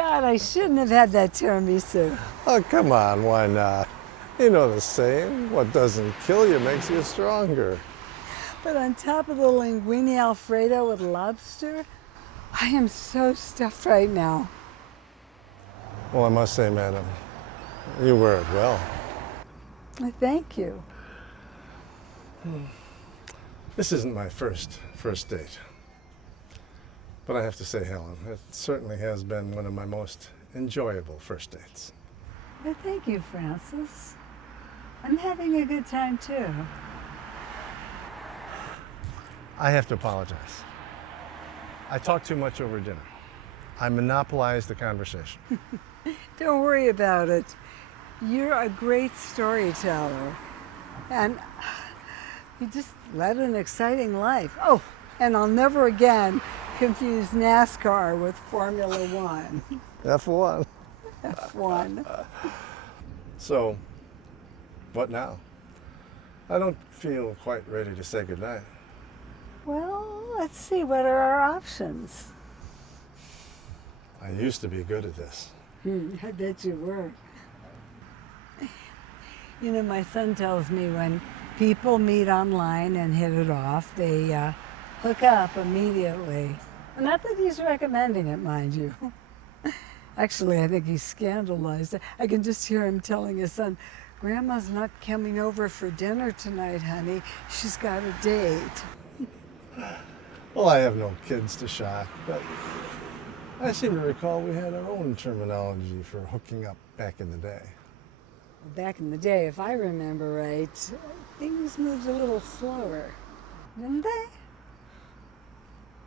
God, I shouldn't have had that tiramisu. Oh, come on, why not? You know the saying, what doesn't kill you makes you stronger. But on top of the linguine alfredo with lobster, I am so stuffed right now. Well, I must say, madam, you wear it well. Thank you. This isn't my first date. But I have to say, Helen, it certainly has been one of my most enjoyable first dates. Well, thank you, Francis. I'm having a good time too. I have to apologize. I talked too much over dinner. I monopolized the conversation. Don't worry about it. You're a great storyteller. And you just led an exciting life. Oh, and I'll never again confuse NASCAR with Formula One. F1. F1. So, what now? I don't feel quite ready to say goodnight. Well, let's see, what are our options? I used to be good at this. I bet you were. You know, my son tells me when people meet online and hit it off, they hook up immediately. Not that he's recommending it, mind you. Actually, I think he's scandalized. I can just hear him telling his son, "Grandma's not coming over for dinner tonight, honey. She's got a date." Well, I have no kids to shock, but I seem to recall we had our own terminology for hooking up back in the day. Back in the day, if I remember right, things moved a little slower, didn't they?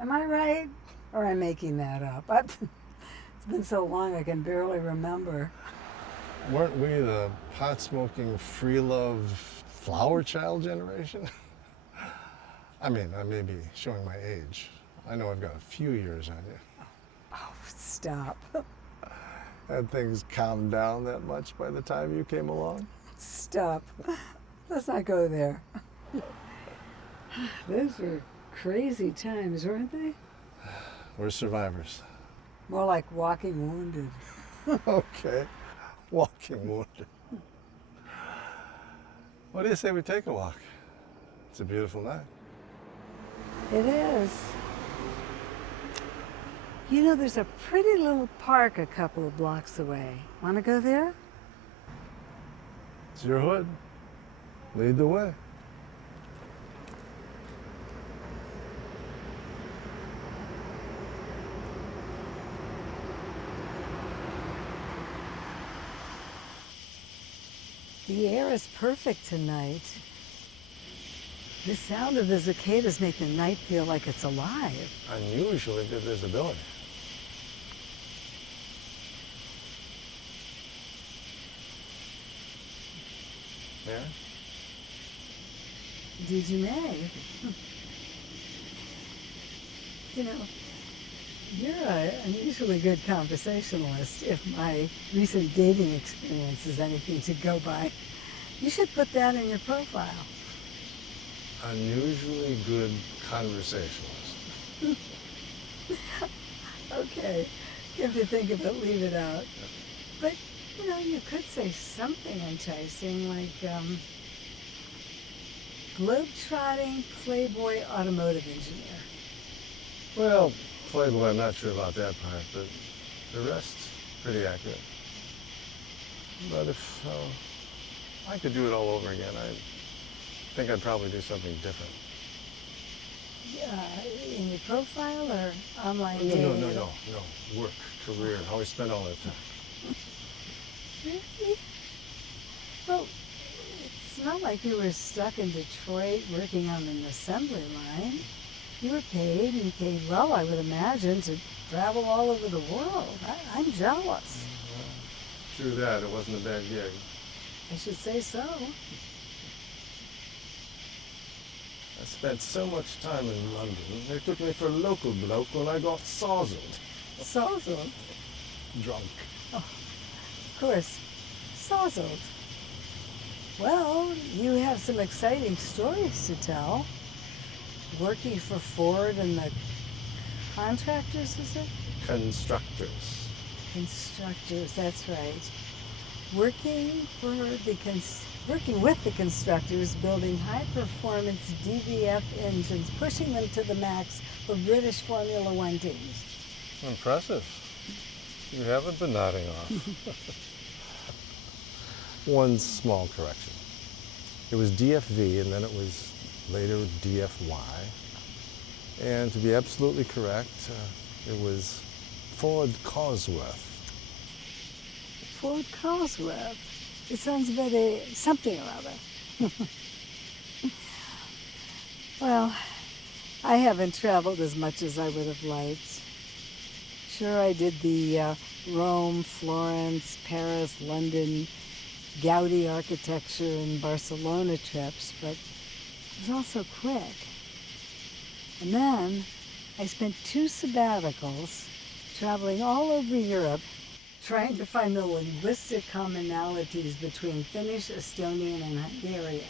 Am I right? Or am I making that up? It's been so long I can barely remember. Weren't we the pot-smoking, free-love, flower child generation? I mean, I may be showing my age. I know I've got a few years on you. Oh, stop. Had things calmed down that much by the time you came along? Stop. Let's not go there. Those were crazy times, weren't they? We're survivors. More like walking wounded. Okay, walking wounded. What do you say we take a walk? It's a beautiful night. It is. You know, there's a pretty little park a couple of blocks away. Want to go there? It's your hood. Lead the way. The air is perfect tonight. The sound of the cicadas make the night feel like it's alive. Unusually good visibility. Mary? Did you may? You know, you're an unusually good conversationalist. If my recent dating experience is anything to go by, you should put that in your profile. Unusually good conversationalist. Okay, if you think of it, leave it out. But, you know, you could say something enticing like, globe-trotting Playboy automotive engineer. Well, Playboy, I'm not sure about that part, but the rest's pretty accurate. But if I could do it all over again, I think I'd probably do something different. In your profile or online No, dating? no. Work, career, how we spend all that time. Really? Well, it's not like you were stuck in Detroit working on an assembly line. You were paid and paid well, I would imagine, to travel all over the world. I'm jealous. True that, it wasn't a bad gig. I should say so. I spent so much time in London, they took me for a local bloke when I got sozzled. Sozzled? Drunk. Of course, sozzled. Well, you have some exciting stories to tell. Working for Ford and the contractors, is it? Constructors. Constructors, that's right. Working with the constructors, building high-performance DVF engines, pushing them to the max for British Formula One teams. Impressive. You haven't been nodding off. One small correction. It was DFV and then it was later DFY. And to be absolutely correct, it was Ford Cosworth. Ford Cosworth. It sounds very something or other. Well, I haven't traveled as much as I would have liked. Sure, I did the Rome, Florence, Paris, London, Gaudi architecture and Barcelona trips, but it was also quick. And then I spent 2 sabbaticals traveling all over Europe trying to find the linguistic commonalities between Finnish, Estonian, and Hungarian,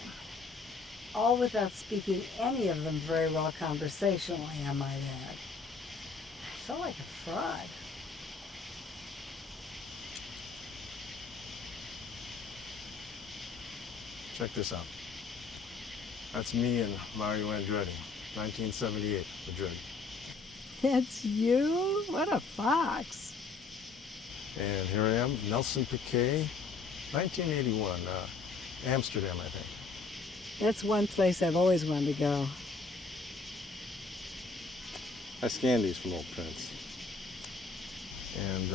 all without speaking any of them very well conversationally, I might add. I felt like a fraud. Check this out. That's me and Mario Andretti, 1978, Madrid. That's you? What a fox. And here I am, Nelson Piquet, 1981, Amsterdam, I think. That's one place I've always wanted to go. I scanned these from old prints. And,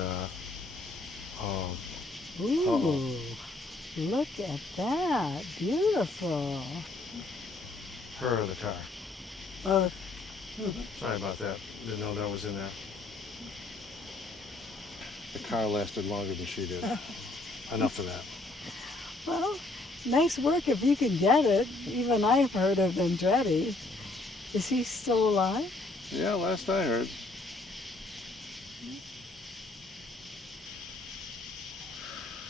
Ooh, look at that. Beautiful. her or the car. Oh, Sorry about that. Didn't know that was in there. The car lasted longer than she did. Enough of that. well, nice work if you can get it. Even I've heard of Andretti. Is he still alive? Yeah, last I heard.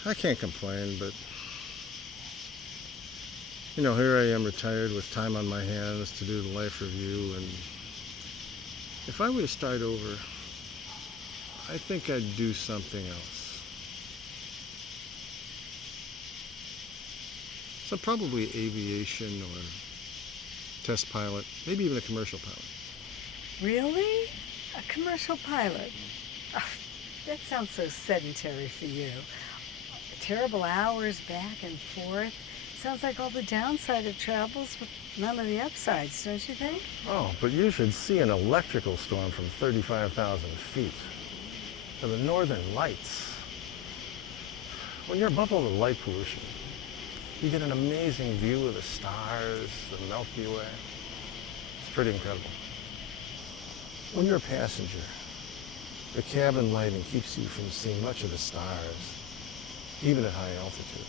I can't complain, but you know, here I am retired with time on my hands to do the life review, and if I were to start over, I think I'd do something else. So probably aviation or test pilot, maybe even a commercial pilot. Really? A commercial pilot? Oh, that sounds so sedentary for you. Terrible hours back and forth. Sounds like all the downside of travels with none of the upsides, don't you think? Oh, but you should see an electrical storm from 35,000 feet. To the northern lights. When you're above all the light pollution, you get an amazing view of the stars, the Milky Way. It's pretty incredible. When you're a passenger, the cabin lighting keeps you from seeing much of the stars, even at high altitude.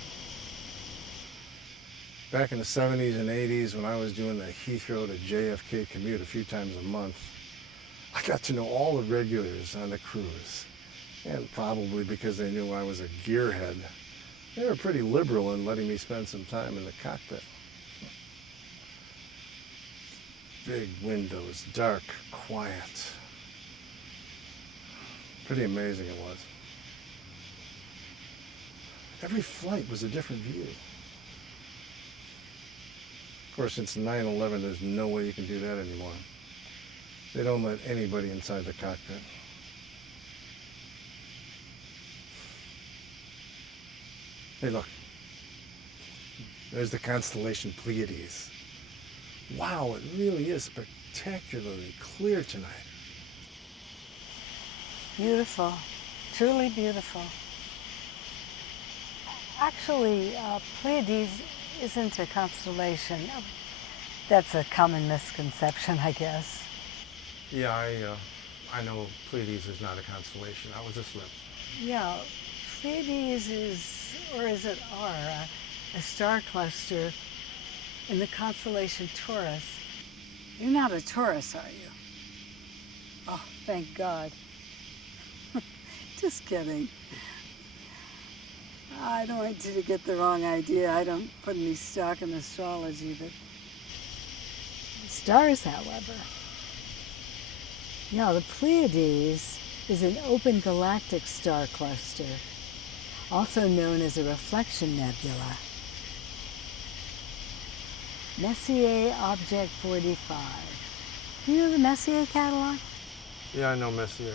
Back in the 70s and 80s, when I was doing the Heathrow to JFK commute a few times a month, I got to know all the regulars on the cruise. And probably because they knew I was a gearhead, they were pretty liberal in letting me spend some time in the cockpit. Big windows, dark, quiet. Pretty amazing it was. Every flight was a different view. Of course, since 9/11, there's no way you can do that anymore. They don't let anybody inside the cockpit. Hey, look. There's the constellation Pleiades. Wow, it really is spectacularly clear tonight. Beautiful. Truly beautiful. Actually, Pleiades isn't a constellation. That's a common misconception, I guess. Yeah, I know Pleiades is not a constellation. That was a slip. Yeah, Pleiades is, or is it are, a star cluster in the constellation Taurus. You're not a Taurus, are you? Oh, thank God. Just kidding. I don't want you to get the wrong idea. I don't put any stock in astrology, but stars, however. Yeah, the Pleiades is an open galactic star cluster, also known as a reflection nebula. Messier Object 45. Do you know the Messier catalog? Yeah, I know Messier.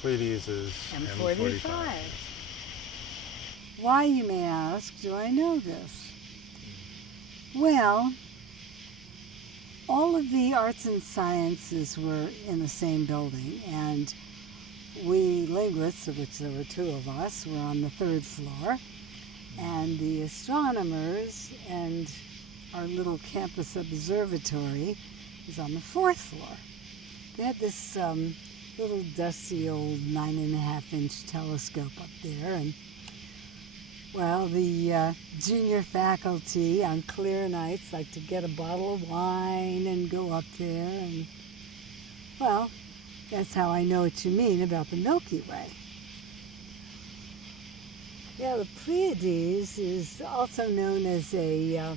Pleiades is M45. Why, you may ask, do I know this? Well, all of the arts and sciences were in the same building, and we linguists, of which there were two of us, were on the third floor, and the astronomers and our little campus observatory was on the fourth floor. They had this little dusty old 9.5-inch telescope up there, and well, the junior faculty on clear nights like to get a bottle of wine and go up there, and well, that's how I know what you mean about the Milky Way. Yeah, the Pleiades is also known as a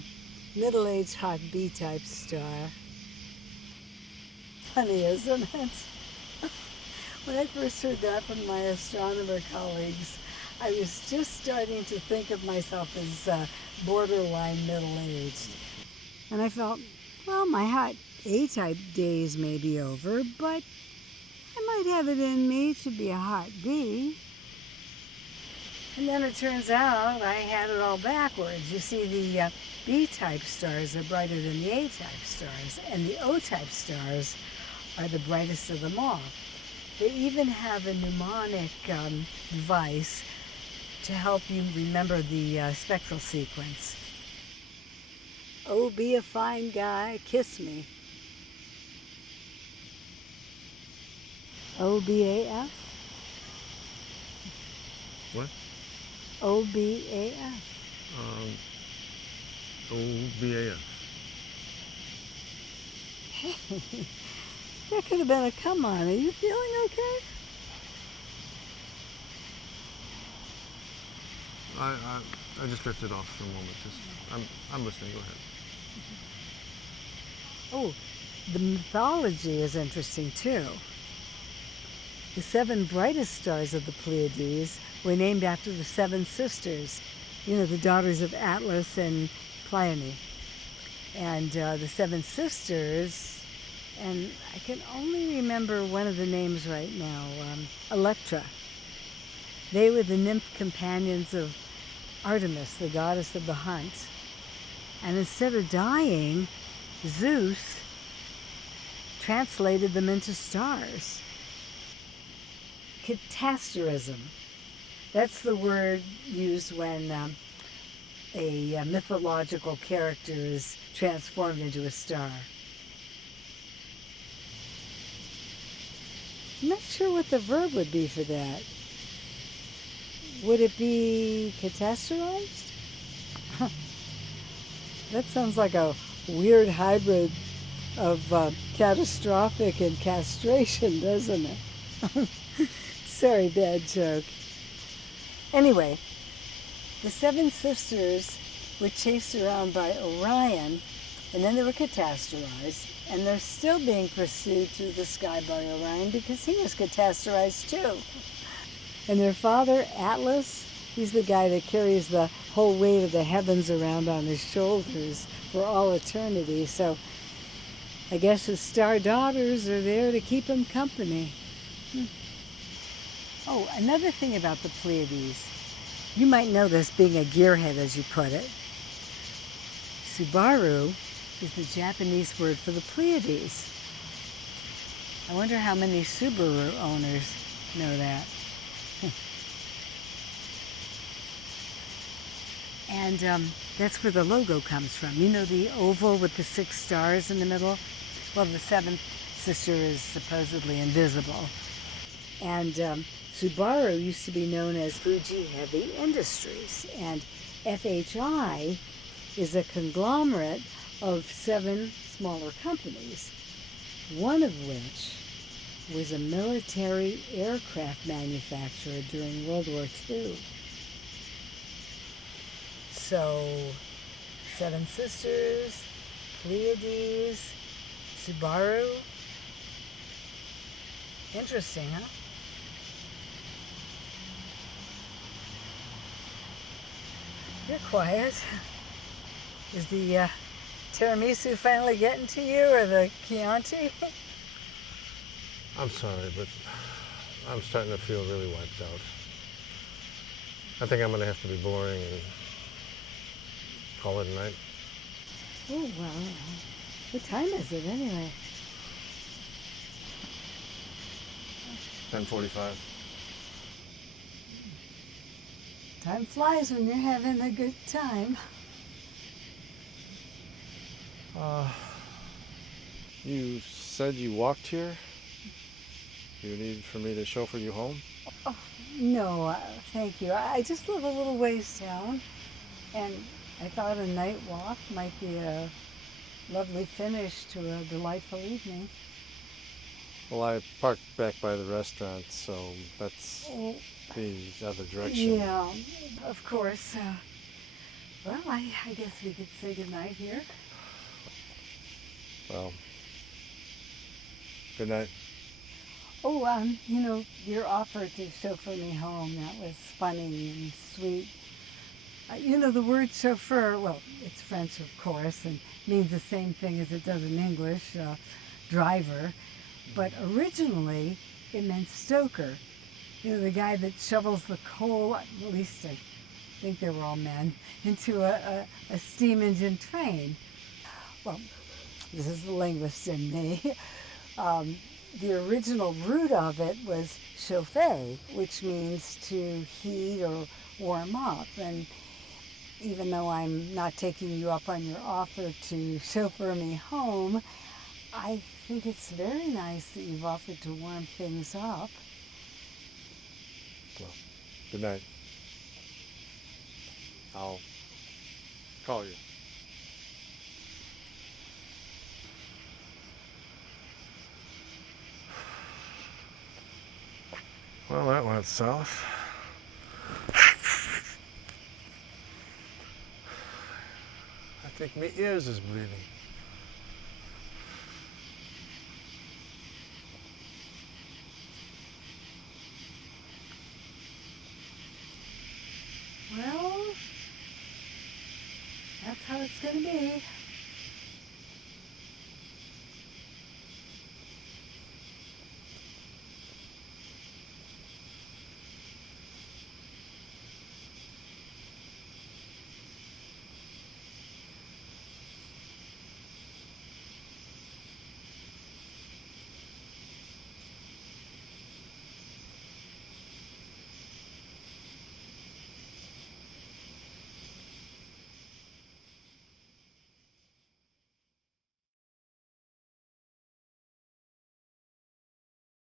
middle-aged hot B-type star. Funny, isn't it? When I first heard that from my astronomer colleagues, I was just starting to think of myself as borderline middle-aged. And I felt, well, my hot A-type days may be over, but I might have it in me to be a hot B. And then it turns out I had it all backwards. You see, the B-type stars are brighter than the A-type stars, and the O-type stars are the brightest of them all. They even have a mnemonic device to help you remember the spectral sequence. Oh, be a fine guy, kiss me. OBAF? What? OBAF. OBAF. That could have been a come on. Are you feeling okay? I just drifted off for a moment. I'm listening. Go ahead. Oh, the mythology is interesting too. The 7 brightest stars of the Pleiades were named after the 7 sisters, you know, the daughters of Atlas and Pleione. And the 7 sisters, and I can only remember one of the names right now, Electra. They were the nymph companions of Artemis, the goddess of the hunt. And instead of dying, Zeus translated them into stars. Catasterism. That's the word used when a mythological character is transformed into a star. I'm not sure what the verb would be for that. Would it be catastrophized? That sounds like a weird hybrid of catastrophic and castration, doesn't it? Sorry, bad joke. Anyway, the 7 sisters were chased around by Orion, and then they were catastrophized, and they're still being pursued through the sky by Orion because he was catastrophized too. And their father, Atlas, he's the guy that carries the whole weight of the heavens around on his shoulders for all eternity. So I guess his star daughters are there to keep him company. Oh, another thing about the Pleiades. You might know this being a gearhead, as you put it. Subaru is the Japanese word for the Pleiades. I wonder how many Subaru owners know that. And that's where the logo comes from. You know the oval with the 6 stars in the middle? Well, the 7th sister is supposedly invisible. And Subaru used to be known as Fuji Heavy Industries. And FHI is a conglomerate of 7 smaller companies, one of which was a military aircraft manufacturer during World War II. So, 7 sisters, Pleiades, Subaru. Interesting, huh? You're quiet. Is the tiramisu finally getting to you, or the Chianti? I'm sorry, but I'm starting to feel really wiped out. I think I'm going to have to be boring and call it a night. Oh, well, what time is it anyway? 10:45. Time flies when you're having a good time. You said you walked here? You need for me to chauffeur you home? Oh, no, thank you. I just live a little ways down, and I thought a night walk might be a lovely finish to a delightful evening. Well, I parked back by the restaurant, so that's Oh, the other direction. yeah, of course. Well, I guess we could say goodnight here. Well, good night. Oh, your offer to chauffeur me home, that was funny and sweet. The word chauffeur, well, it's French, of course, and means the same thing as it does in English, driver. But originally, it meant stoker. The guy that shovels the coal, at least I think they were all men, into a steam engine train. Well, this is the linguist in me. The original root of it was chauffer, which means to heat or warm up. And even though I'm not taking you up on your offer to chauffeur me home, I think it's very nice that you've offered to warm things up. Well, good night. I'll call you. Well, that went south. I think my ears is bleeding. Well, that's how it's going to be.